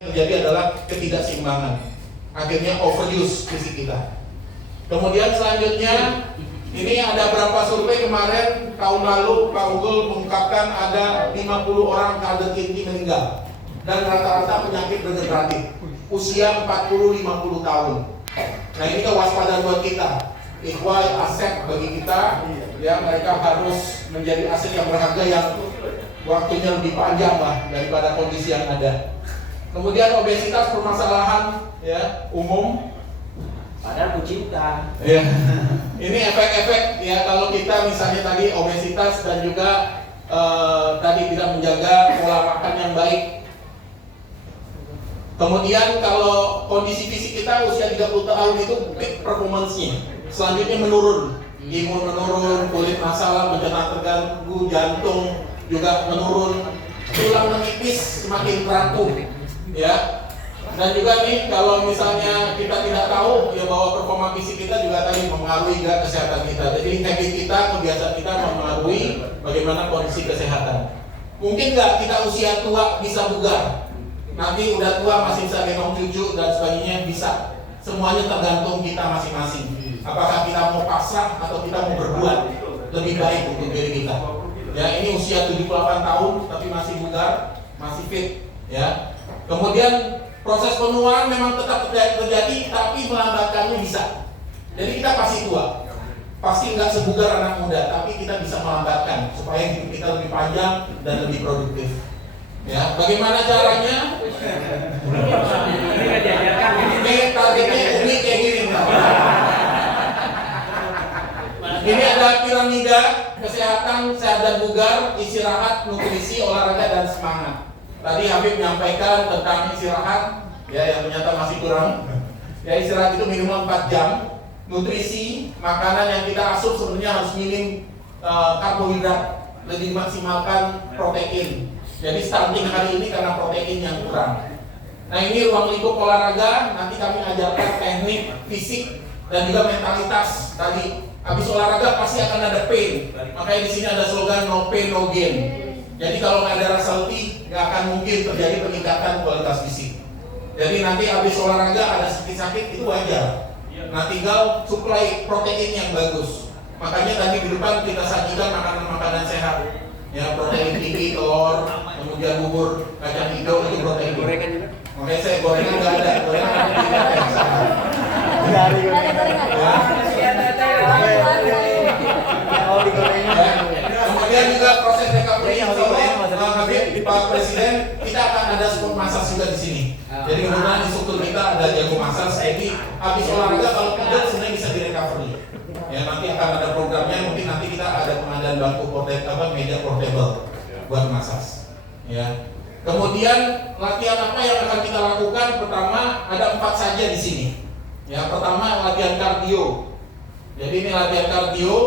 Terjadi adalah ketidakseimbangan, akhirnya overuse fisik kita. Kemudian selanjutnya, ini ada berapa survei kemarin tahun lalu Pak Unggul mengungkapkan ada 50 orang kader inti meninggal dan rata-rata penyakit degeneratif usia 40-50 tahun. Nah ini kewaspadaan buat kita, equal aset bagi kita, ya mereka harus menjadi aset yang berharga yang waktunya lebih panjang lah daripada kondisi yang ada. Kemudian obesitas permasalahan ya umum. Padahal ku cinta. Ya. Ini efek-efek ya kalau kita misalnya tadi obesitas dan juga tadi tidak menjaga pola makan yang baik. Kemudian kalau kondisi fisik kita usia 30 tahun itu peak performance-nya selanjutnya menurun. Imun menurun, kulit masalah, pencernaan terganggu, jantung juga menurun, tulang menipis, semakin rapuh. Ya, dan juga nih kalau misalnya kita tidak tahu ya bahwa performa fisik kita juga tadi mempengaruhi juga kesehatan kita. Jadi habit kita, kebiasaan kita mempengaruhi bagaimana kondisi kesehatan. Mungkin nggak kita usia tua bisa bugar, nanti udah tua masih bisa gendong cucu dan sebagainya bisa. Semuanya tergantung kita masing-masing. Apakah kita mau pasrah atau kita mau berbuat lebih baik untuk diri kita. Ya ini usia 78 tahun tapi masih bugar, masih fit. Ya. Kemudian proses penuaan memang tetap terjadi, tapi melambatkannya bisa. Jadi kita pasti tua, pasti nggak sebugar anak muda, tapi kita bisa melambatkan supaya hidup kita lebih panjang dan lebih produktif. Ya, bagaimana caranya? Ini targetnya unik kayak gini. Ini ada piramida kesehatan, sehat dan bugar, istirahat, nutrisi, olahraga dan semangat. Tadi Habib menyampaikan tentang istirahat, ya yang ternyata masih kurang. Ya istirahat itu minimal 4 jam. Nutrisi, makanan yang kita asup sebenarnya harus minim karbohidrat, lebih maksimalkan protein. Jadi stunting hari ini karena protein yang kurang. Nah ini ruang lingkup olahraga, nanti kami ajarkan teknik fisik dan juga mentalitas. Tadi habis olahraga pasti akan ada pain. Makanya di sini ada slogan no pain no gain. Jadi kalau nggak ada rasa letih, nggak akan mungkin terjadi peningkatan kualitas fisik. Jadi nanti habis olahraga ada sakit-sakit itu wajar. Nah tinggal suplai protein yang bagus. Makanya tadi di depan kita sajikan makanan-makanan sehat. Ya protein tinggi, telur, kemudian bubur kacang hijau itu protein. Gorengan juga. Makanya saya gorengan nggak ada, gorengan tidak ada yang sama. Kemudian juga proses recovery Habib Pak Presiden kita akan ada sport massage juga di sini. Jadi kemudian instruktur kita ada jago massage. Jadi habis olahraga kalau pegel sebenarnya bisa di recovery. Ya nanti akan ada programnya. Mungkin nanti kita ada pengadaan bangku portable, meja portable buat massage. Ya. Kemudian latihan apa yang akan kita lakukan? Pertama ada 4 saja di sini. Ya pertama latihan kardio. Jadi ini latihan kardio.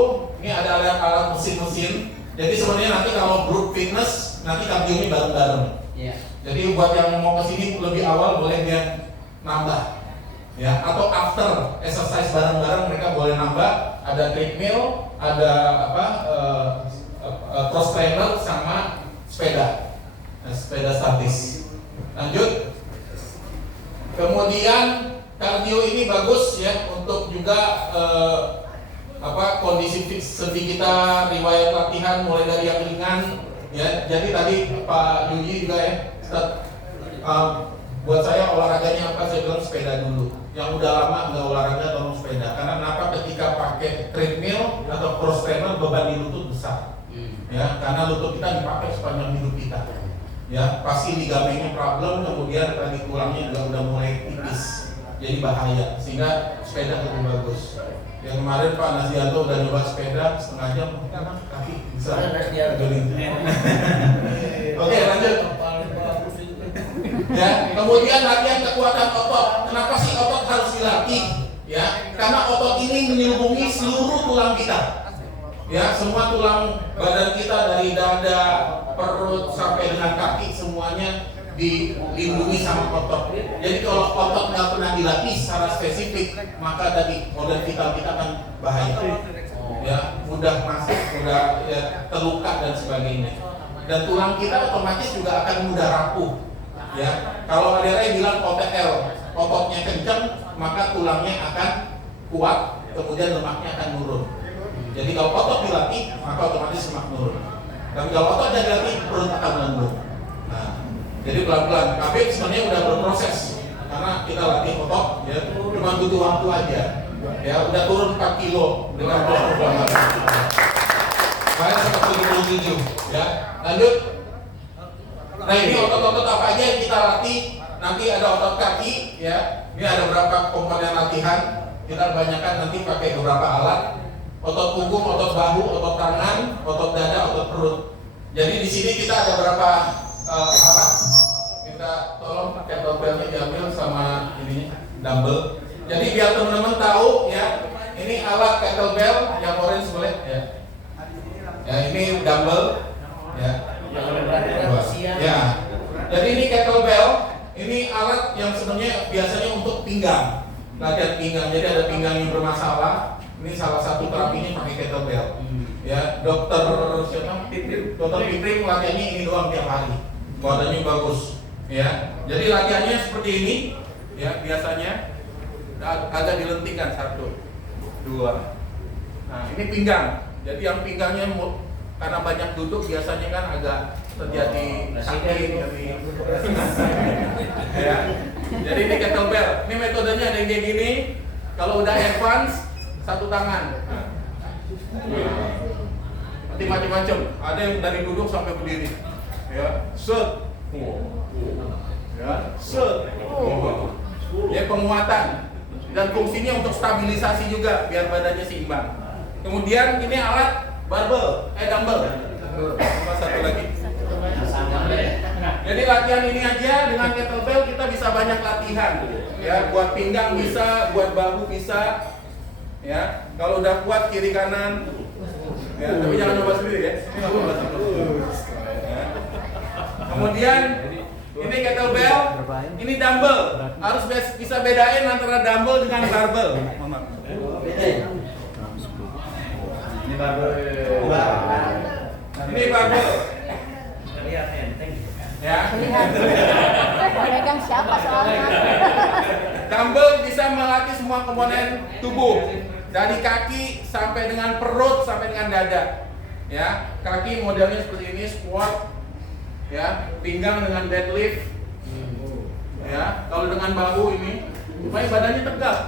Ini ada alat mesin-mesin. Jadi sebenarnya nanti kalau group fitness nanti kardio ini bareng-bareng. Yeah. Jadi buat yang mau kesini lebih awal boleh dia nambah, ya. Atau after exercise bareng-bareng mereka boleh nambah. Ada treadmill, ada cross trainer sama sepeda, sepeda statis. Lanjut. Kemudian kardio ini bagus ya untuk juga kondisi sendi kita, riwayat latihan mulai dari yang ringan ya. Jadi tadi Pak Yuji juga ya buat saya olahraganya apa, saya bilang sepeda dulu. Yang udah lama nggak olahraga tolong sepeda. Karena kenapa? Ketika pakai treadmill atau cross trainer beban di lutut besar ya, karena lutut kita dipakai sepanjang hidup kita ya. Pasti ligamennya problem, kemudian tadi tulangnya juga udah mulai tipis, jadi bahaya. Sehingga sepeda lebih bagus. Yang kemarin Pak Nazianto udah nyoba sepeda setengah jam, kaki bisa geling. Oke lanjut. Ya, kemudian latihan kekuatan otot. Kenapa sih otot harus dilatih? Ya, karena otot ini menyelubungi seluruh tulang kita. Ya, semua tulang badan kita dari dada, perut sampai dengan kaki semuanya dilindungi sama otot. Jadi kalau otot nggak pernah dilatih secara spesifik, maka tadi organ vital kita akan bahaya. Ya, mudah masuk, mudah ya, terluka dan sebagainya. Dan tulang kita otomatis juga akan mudah rapuh. Ya, kalau ADRI bilang OTL, ototnya kencang, maka tulangnya akan kuat, kemudian lemaknya akan nurun. Jadi kalau otot dilatih, maka otomatis lemak nurun. Tapi kalau otot tidak dilatih, perut akan melembung. Nah, jadi pelan-pelan. KB sebenarnya udah berproses karena kita latih otot, ya, cuma butuh waktu aja. Ya, udah turun 4 kilo dengan proses pelanggaran. Kalian 177, ya. Lanjut. Nah, ini otot-otot apa aja yang kita latih? Nanti ada otot kaki, ya. Ini ada beberapa komponen latihan. Kita kebanyakan nanti pakai beberapa alat. Otot punggung, otot bahu, otot tangan, otot dada, otot perut. Jadi di sini kita ada beberapa alat. Kita tolong pakai kettlebellnya diambil sama ini dumbbell. Jadi biar teman-teman tahu, ya. Ini alat kettlebell yang orange boleh, ya. Ya, ini dumbbell, ya. Ya. Jadi ini kettlebell, ini alat yang sebenarnya biasanya untuk pinggang, latihan pinggang. Jadi ada pinggang yang bermasalah. Ini salah satu terapinya pakai kettlebell. Ya, dokter Piprim latihannya ini doang tiap hari. Badannya bagus. Ya. Jadi latihannya seperti ini. Ya, biasanya agak dilentingkan 1, 2. Nah, ini pinggang. Jadi yang pinggangnya karena banyak duduk biasanya kan agak terjadi sakit, ya. Jadi ini kettlebell. Ini metodenya ada yang kayak gini. Kalau udah advance, 1 tangan. Nanti macam-macam. Ada yang dari duduk sampai berdiri. Ya, set. Ya, set. Ya, penguatan. Dan fungsinya untuk stabilisasi juga biar badannya seimbang. Kemudian ini alat barbel, dumbbell. Sama satu lagi. Jadi latihan ini aja dengan kettlebell kita bisa banyak latihan. Ya, buat pinggang bisa, buat bahu bisa. Ya, kalau udah kuat kiri kanan. Ya, tapi jangan coba sendiri ya. Ini nggak boleh sendiri. Ya. Kemudian ini kettlebell, ini dumbbell. Harus bisa bedain antara dumbbell dengan barbel. Ini barbel. Ini barbel. Lihat enteng. Ya. Pegang siapa soalnya? Dumbbell bisa melatih semua komponen tubuh. Dari kaki sampai dengan perut sampai dengan dada. Ya, kaki modelnya seperti ini, squat. Ya, pinggang dengan deadlift. Ya, kalau dengan bahu ini, supaya badannya tegak.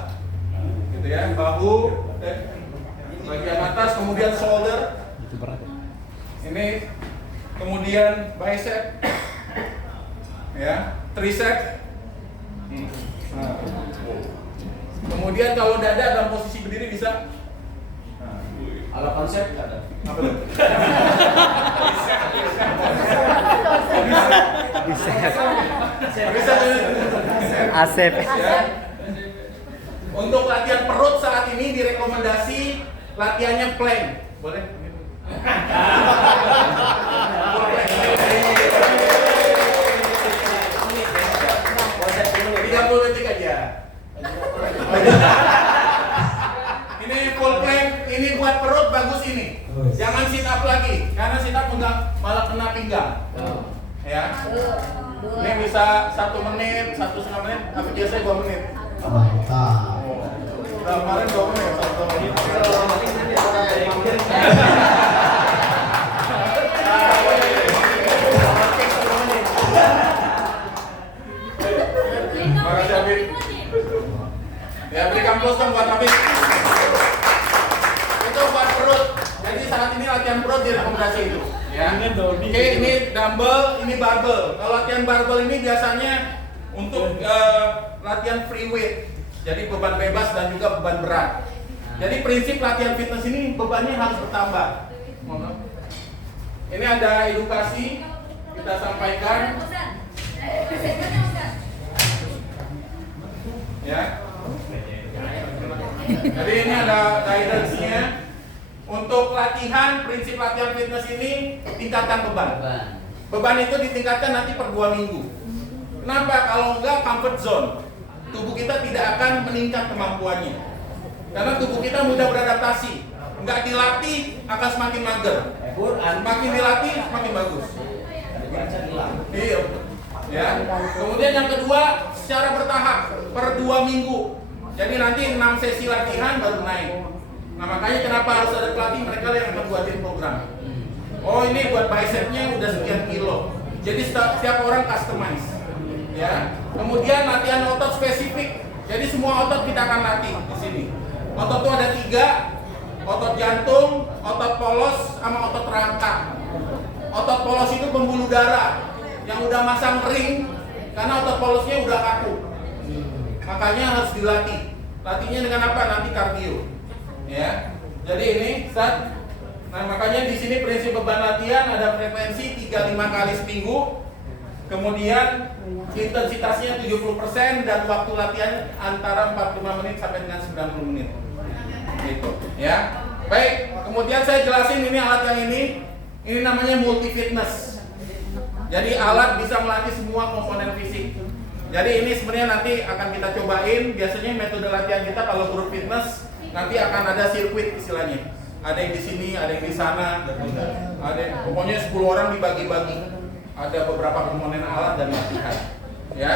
Gitu ya, bahu, bagian atas, kemudian shoulder. Ini kemudian bicep. Ya, tricep. Nah. Kemudian kalau dada dalam posisi berdiri bisa. Ala konsep nggak ada. Apa tuh? Bisa. Asep. Ya. Untuk latihan perut saat ini direkomendasi latihannya plank. Boleh? Konsep dulu. 30 detik aja. Ini full plank, ini buat perut bagus ini. Jangan sit up lagi, karena sit up malah kena pinggang. Ya. Ini bisa 1 menit, 1,5 menit, tapi biasanya 2 menit. Mantap. Nah, kemarin 2 menit, 1 menit. Makasih Habib. Ya, berikan close dong buat Habib. Itu buat perut. Jadi saat ini latihan perut direkomendasi itu. Ya. Oke, ini dumbbell, ini barbell. Kalau latihan barbell ini biasanya untuk latihan free weight. Jadi beban bebas dan juga beban berat. Jadi prinsip latihan fitness ini bebannya harus bertambah. Ini ada edukasi kita sampaikan. Ya. Jadi ini ada guidance-nya. Untuk latihan, prinsip latihan fitness ini tingkatkan beban. Beban itu ditingkatkan nanti per 2 minggu. Kenapa? Kalau enggak comfort zone, tubuh kita tidak akan meningkat kemampuannya. Karena tubuh kita mudah beradaptasi. Enggak dilatih akan semakin mager. Makin dilatih semakin bagus. Iya. Ya. Kemudian yang kedua secara bertahap per 2 minggu. Jadi nanti 6 sesi latihan baru naik. Nah makanya kenapa harus ada pelatih, mereka yang akan buatin program. Oh ini buat bicepnya udah sekian kilo. Jadi setiap orang customize. Ya. Kemudian latihan otot spesifik. Jadi semua otot kita akan latih di sini. Otot itu ada 3, otot jantung, otot polos, sama otot rangka. Otot polos itu pembuluh darah yang udah masang ring karena otot polosnya udah kaku. Makanya harus dilatih. Latihnya dengan apa? Nanti kardio. Ya. Jadi ini saat. Nah, makanya di sini prinsip beban latihan ada frekuensi 3-5 kali seminggu. Kemudian intensitasnya 70% dan waktu latihan antara 45 menit sampai dengan 90 menit. Gitu, ya. Baik, kemudian saya jelasin ini alat yang ini namanya multi fitness. Jadi alat bisa melatih semua komponen fisik. Jadi ini sebenarnya nanti akan kita cobain. Biasanya metode latihan kita kalau group fitness nanti akan ada sirkuit istilahnya. Ada yang di sini, ada yang di sana, ada pokoknya 10 orang dibagi-bagi. Ada beberapa komponen alat dan latihan. Ya.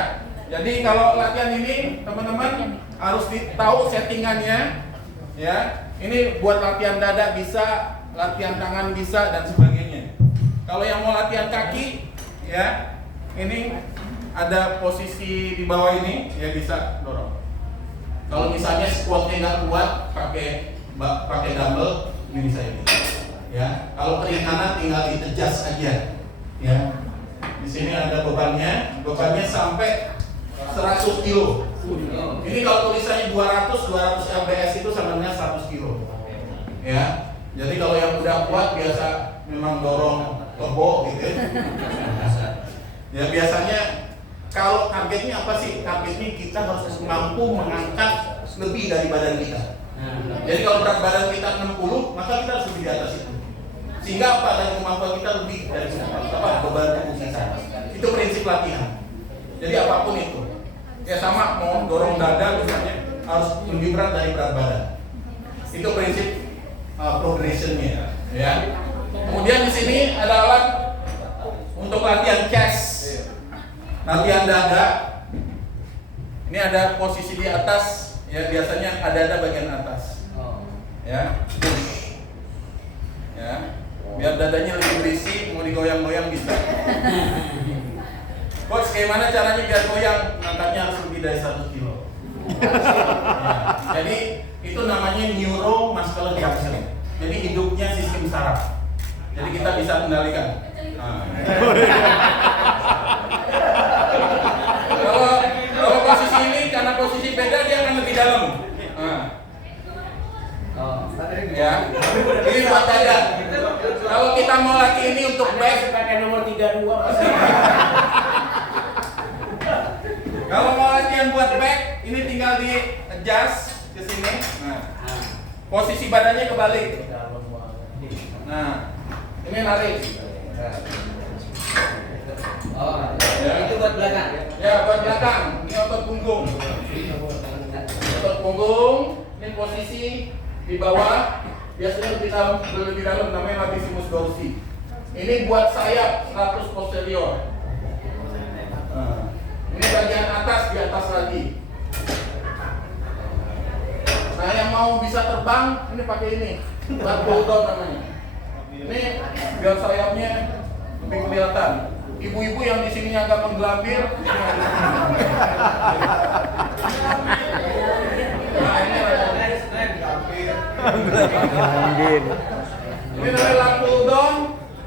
Jadi kalau latihan ini teman-teman harus tahu settingannya. Ya. Ini buat latihan dada bisa, latihan tangan bisa dan sebagainya. Kalau yang mau latihan kaki, ya, ini ada posisi di bawah ini, ya bisa dorong. Kalau misalnya squatnya nggak kuat, pakai dumbbell, ini bisa ini. Ya, kalau keringanan tinggal di-adjust aja. Ya, di sini ada bebannya sampai 100 kilo. Ini kalau tulisannya 200 lbs itu sama dengan 100 kilo. Ya, jadi kalau yang udah kuat biasa memang dorong turbo gitu ya. Ya biasanya kalau targetnya apa sih? Targetnya kita harus mampu mengangkat lebih dari badan kita. Jadi kalau berat badan kita 60, maka kita harus lebih di atas itu. Sehingga apa? Dari kemampuan kita lebih dari beban tubuh kita. Itu prinsip latihan. Jadi apapun itu. Ya sama mau dorong dada misalnya harus lebih berat dari berat badan. Itu prinsip progressionnya. Ya. Kemudian di sini ada alat untuk latihan chest. Latihan dada. Ini ada posisi di atas, ya biasanya ada bagian atas. Ya. Push. Ya. Biar dadanya lebih berisi, mau digoyang-goyang bisa. Coach, gimana caranya biar goyang? Angkatnya harus lebih dari 1 kilo. Ya. Jadi itu namanya neuromuscular junction. Jadi hidupnya sistem saraf. Jadi kita bisa kendalikan. Nah. Kalau posisi ini karena posisi beda dia akan lebih dalam. Nah. Ya. Ini buat dada. Kalau kita mau latih ini untuk back, pakai nomor 32 pasti. kalau mau latihan buat back, ini tinggal di adjust ke sini. Nah. Posisi badannya kebalik. Nah, ini narik. Oh, Ya. itu buat belakang. Ya, buat belakang. Ini otot punggung. Otot punggung. Ini posisi di bawah. Biasanya lebih dalam namanya latissimus dorsi. Ini buat sayap 100 posterior. Nah, ini bagian atas, di atas lagi. Nah, yang mau bisa terbang, ini pakai ini. Lat pull down namanya. Ini biar sayapnya lebih kelihatan. Ibu-ibu yang di sini agak menggelambir. Nah, ini Anjir. ini namanya lat pull down.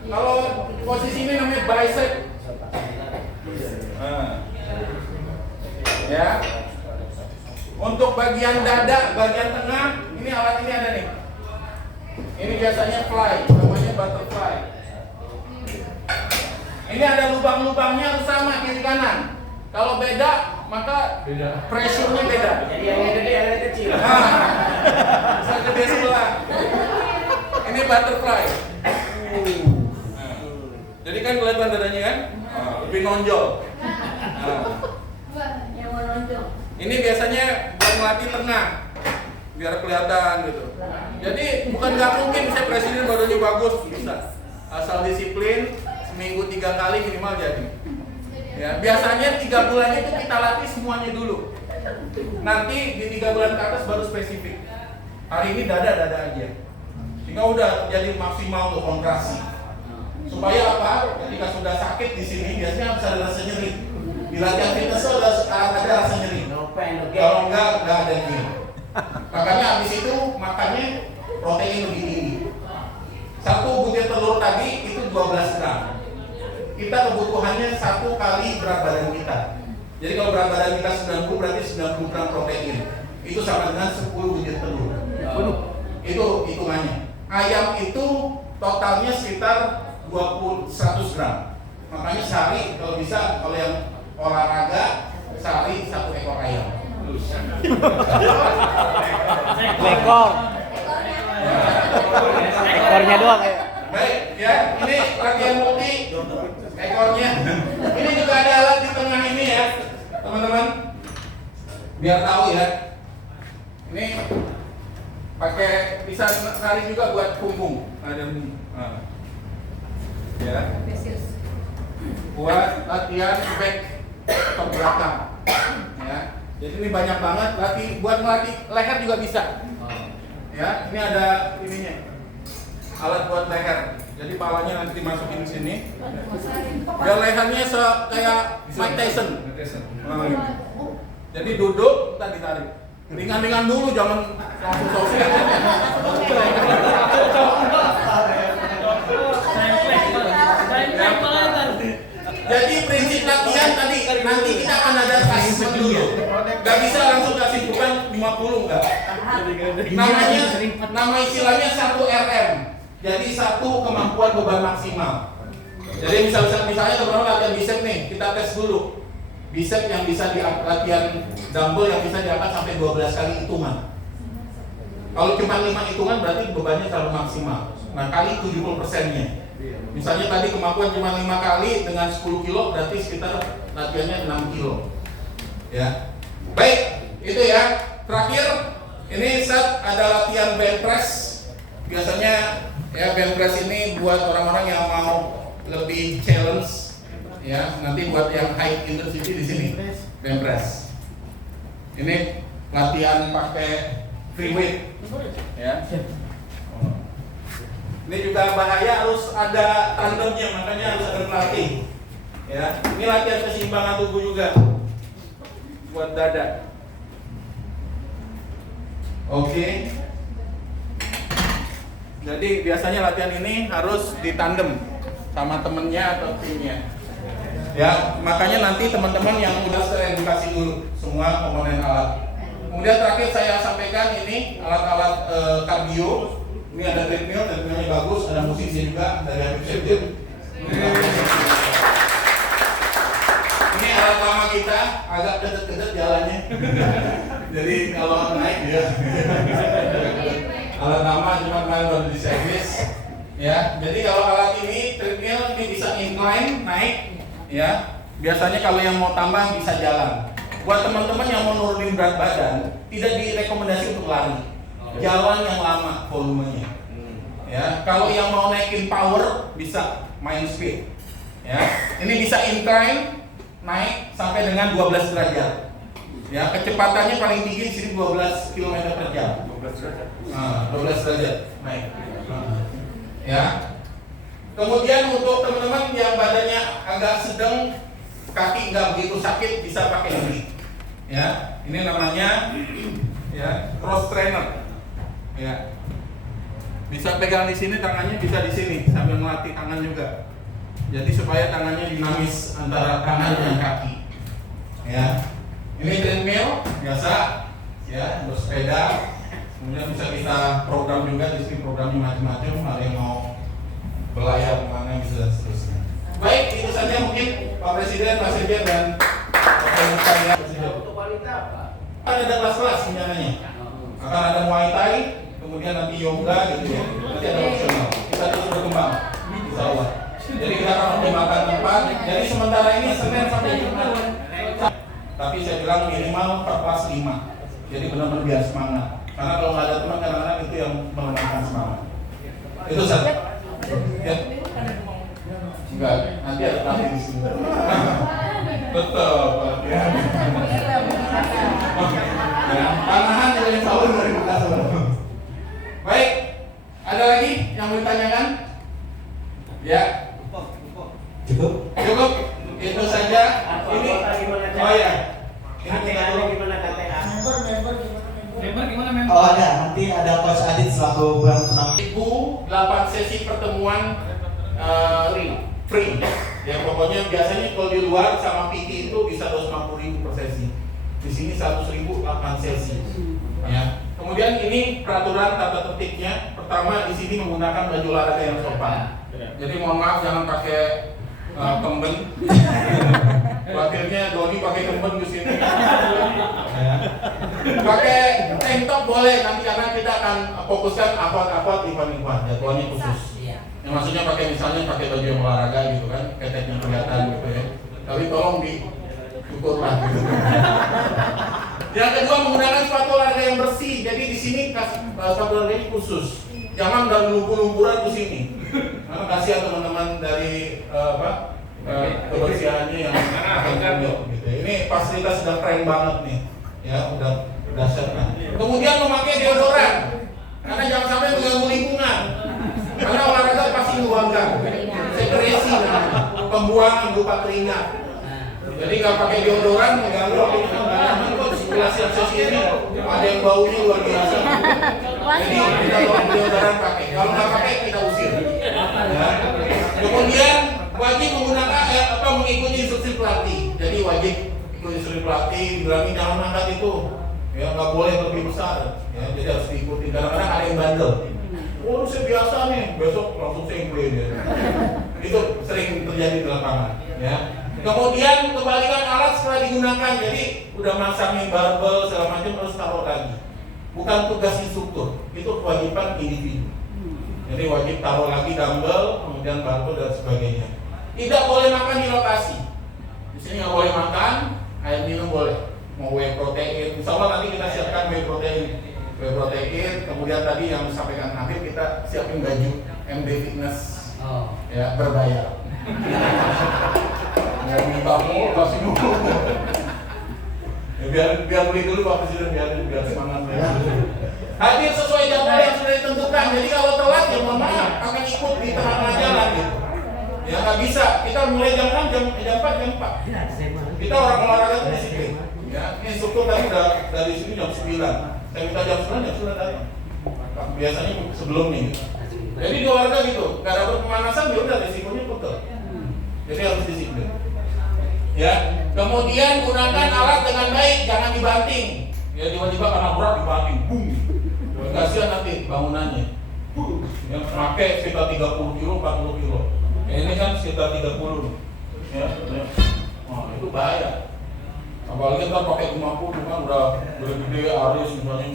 Kalau posisi ini namanya bicep. Nah. Ya. Untuk bagian dada, bagian tengah, ini alat ini ada nih. Ini biasanya fly, namanya butterfly. Ini ada lubang-lubangnya harus sama kiri kanan. Kalau beda, maka pressure-nya beda. Jadi yang gede ada yang kecil. Nah, bisa gede sebelah. Ini butterfly. Nah, jadi kan kelihatan dadanya kan? Nah, lebih nonjol. Nah, Yang mau nonjol. ini biasanya buat melatih tengah, biar kelihatan gitu. Jadi bukan nggak mungkin saya presiden badannya bagus, bisa. Asal disiplin, seminggu 3 kali minimal jadi. Ya, biasanya 3 bulan itu kita latih semuanya dulu. Nanti di 3 bulan ke atas baru spesifik. Hari ini dada aja. Sehingga udah jadi maksimal untuk kontrasi. Supaya apa? Ketika sudah sakit di sini biasanya harus ada rasa nyeri. Di latihan fitness ada rasa nyeri. Kalau enggak ada nyeri. Makanya habis itu makannya protein lebih tinggi. 1 butir telur tadi itu 12 gram. Kita kebutuhannya 1 kali berat badan kita. Jadi kalau berat badan kita 90 berarti 90 gram protein. Itu sama dengan 10 butir telur. Itu hitungannya. Ayam itu totalnya sekitar 100 gram. Makanya sehari kalau bisa, kalau yang olahraga sehari 1 ekor ayam. Ekor. Ekornya doang ya. Baik, ya. Ini latihan multi ekornya. Ini juga ada alat di tengah ini ya, teman-teman. Biar tahu ya. Ini pakai bisa narik juga buat punggung. Ada ya. Buat latihan back atau belakang. Ya. Jadi ini banyak banget buat melatih leher juga bisa. Ya, ini ada ininya. Alat buat leher. Jadi palanya nanti dimasukin sini. Biar lehernya kayak Mike Tyson. Jadi duduk, kita ditarik. Ringan-ringan dulu, jangan langsung sosial. Jadi prinsip latihan tadi, nanti kita akan ada assessment dulu. Gak bisa langsung kasih beban 50 enggak. Nama istilahnya 1 RM. Jadi 1 kemampuan beban maksimal. Jadi misalnya teman-teman latihan bicep nih, kita tes dulu. Bicep yang bisa latihan dumbbell yang bisa diangkat sampai 12 kali hitungan. Kalau cuma 5 hitungan berarti bebannya terlalu maksimal. Nah, kali 70%-nya. Misalnya tadi kemampuan cuma 5 kali dengan 10 kilo berarti sekitar latihannya 6 kilo. Ya. Baik, itu ya. Terakhir, ini saat ada latihan bench press. Biasanya ya bench press ini buat orang-orang yang mau lebih challenge. Ya, nanti buat yang high intensity di sini bench press. Ini latihan pakai free weight. Ya. Ini juga bahaya, harus ada tandemnya, makanya harus ada pelatih. Ya, ini latihan keseimbangan tubuh juga buat dada. Oke. Jadi biasanya latihan ini harus ditandem sama temennya atau timnya. Ya, makanya nanti teman-teman yang udah teredukasi dulu semua komponen alat. Kemudian terakhir saya sampaikan ini alat-alat kardio. Ini ada treadmillnya bagus, ada musiknya juga dari Habib Syekh. Ini alat lama kita, agak kedet-kedet jalannya. Jadi kalau naik ya. Alat lama cuma main baru di service. Ya, jadi kalau alat ini treadmill ini bisa incline naik. Ya, biasanya kalau yang mau tambah bisa jalan. Buat teman-teman yang mau nurunin berat badan, tidak direkomendasi untuk lari. Jalan yang lama volumenya. Ya, kalau yang mau naikin power bisa main speed. Ya, ini bisa incline naik sampai dengan 12 derajat. Ya, kecepatannya paling tinggi di sini 12 km per jam. 12 derajat. 12 derajat naik. Ya. Kemudian untuk teman-teman yang badannya agak sedang, kaki nggak begitu sakit, bisa pakai ini. Ya, ini namanya ya cross trainer. Ya, bisa pegang di sini, tangannya bisa di sini sambil melatih tangan juga. Jadi supaya tangannya dinamis antara tangan dan kaki. Ya, ini treadmill biasa, ya bersepeda. Kemudian bisa kita program juga di sini, programnya macam-macam. Ada yang mau belayar kemana bisa dan seterusnya. Baik, itu saja mungkin Pak Presiden, Pak Sekjen dan Bapak sekalian. Untuk wanita apa? Ada kelas-kelas rencananya. Akan ada Muay Thai, kemudian nanti yoga gitu ya. Nanti ada opsional. Kita terus berkembang. Insya Allah. Jadi kita akan mempertimbangkan tempat. Jadi sementara ini Senin sampai Jumat. Tapi saya bilang minimal per kelas 5. Jadi benar-benar biar semangat. Karena kalau nggak ada teman kadang-kadang itu yang melemahkan semangat. Itu saja. Ya. Enggak, nanti ada pelatih di sini. Betul, Pak. Ya. Ya, panahan dari tahun 2011. Baik, ada lagi yang mau ditanyakan? Ya, Cukup? cukup. Itu saja. Ini, oh ya, ini kita tolong. Gimana KTA? Member gimana? Oh ada, nanti ada Coach Adit selaku penang. 8 sesi pertemuan free. Ya pokoknya biasanya kalau di luar sama PT itu bisa 250.000 per sesi. Di sini 100.000 8 sesi. Ya. Kemudian ini peraturan tata tertibnya. Pertama di sini menggunakan baju olahraga yang sopan. Jadi mohon maaf jangan pakai kemben. Wakilnya Doni pakai kemben di sini. Ya. Pakai tank top boleh nanti karena kita akan fokuskan apa-apa event-event jadwalnya khusus. Ya, maksudnya pakai misalnya pakai baju yang olahraga gitu kan, keteknya kelihatan gitu ya. Tapi tolong diukur lah gitu. Yang kedua menggunakan sepatu olahraga yang bersih. Jadi di sini sepatu olahraga ini khusus. Jangan dan lumpur-lumpuran ke sini. Karena kasihan teman-teman dari kebersihannya yang akan tunjuk gitu. Ini fasilitas sudah keren banget nih. Ya, udah dahsyat kan. Kemudian memakai deodoran. Karena jangan sampai mengganggu lingkungan. Karena olahraga pasti mengeluarkan sekresi namanya, pembuangan berupa keringat. Jadi nggak pakai deodoran mengganggu lingkungan. Kok sirkulasi sesi ini ada yang baunya luar biasa. Jadi kita tolong deodoran pakai. Kalau nggak pakai kita usir. Ya. Kemudian wajib menggunakan mengikuti instruksi pelatih. Jadi wajib ikuti instruksi pelatih. Dibilangin jangan angkat itu. Ya nggak boleh lebih besar. Ya, jadi harus diikuti. Kadang-kadang ada yang bandel. Oh, saya biasa nih, besok langsung singklin ya. Itu sering terjadi di lapangan, ya. Kemudian kembalikan alat setelah digunakan. Jadi udah masangin barbel segala macam harus taruh lagi. Bukan tugas instruktur, itu kewajiban individu. Jadi wajib taruh lagi dumbbell, kemudian barbel dan sebagainya. Tidak boleh makan di lokasi. Di sini nggak boleh makan, air minum boleh. Mau whey protein, insya Allah nanti kita siapkan whey protein. Kemudian tadi yang disampaikan Habib kita siapin baju MD Fitness ya berbayar. Mau minta mau kasih dulu. Ya, biar beli dulu Pak Presiden biar semangat ya. Hadir sesuai jadwal yang sudah ditentukan. Jadi kalau telat ya mohon maaf akan ikut di tengah jalan gitu. Ya nggak bisa. Kita mulai jam 6, jam 4, jam 4. Kita orang olahraga itu disiplin. Ya, instruktur tadi udah dari sini jam 9. Saya minta jam 9 ya sudah tadi. Biasanya sebelum nih. Jadi di olahraga gitu, nggak dapat pemanasan ya udah resikonya betul. Jadi harus disiplin. Ya, kemudian gunakan alat dengan baik, jangan dibanting. Ya tiba-tiba karena berat dibanting, boom. Kasihan nanti bangunannya. Ya, pakai sekitar 30 kilo, 40 kilo. Ini kan sekitar 30. Ya. Oh, itu bahaya. Apalagi ntar pakai 50 kan udah gede Aris misalnya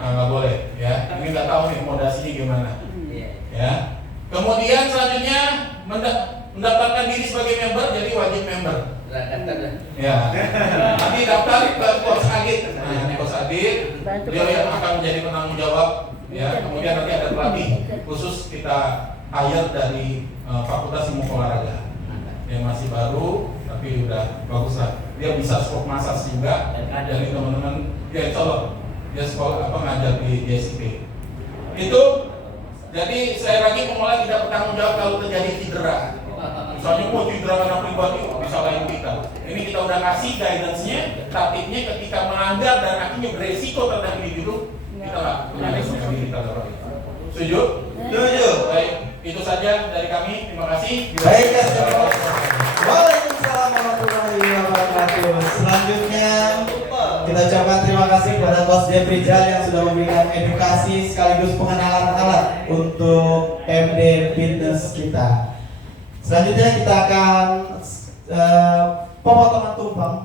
nggak boleh ya. Ini nggak tahu nih fondasinya gimana ya. Kemudian selanjutnya mendaftarkan diri sebagai member, jadi wajib member ya. Nanti daftar ke Coach Adit. Nah ini Coach Adit, beliau yang akan menjadi penanggung jawab ya. Kemudian nanti ada pelatih khusus kita hire dari Fakultas Ilmu Olahraga yang masih baru tapi udah bagus lah. Dia bisa skop massage juga dari teman-teman. Ya insya Allah dia sekolah ngajar di JSIP. Itu jadi saya lagi pemula tidak bertanggung jawab kalau terjadi cedera. Misalnya cedera karena pribadi bisa lain kita. Ini kita udah kasih guidance-nya, tatipnya ketika melanggar dan akhirnya beresiko terhadap individu kita nggak punya resiko kita dapat. Setuju? Setuju. Baik, itu saja dari kami. Terima kasih. Baik, Waalaikumsalam warahmatullahi wabarakatuh. Selanjutnya kita ucapkan terima kasih kepada Coach Dev Rizal yang sudah memberikan edukasi sekaligus pengenalan alat untuk MD Fitness kita. Selanjutnya kita akan pemotongan tumpang.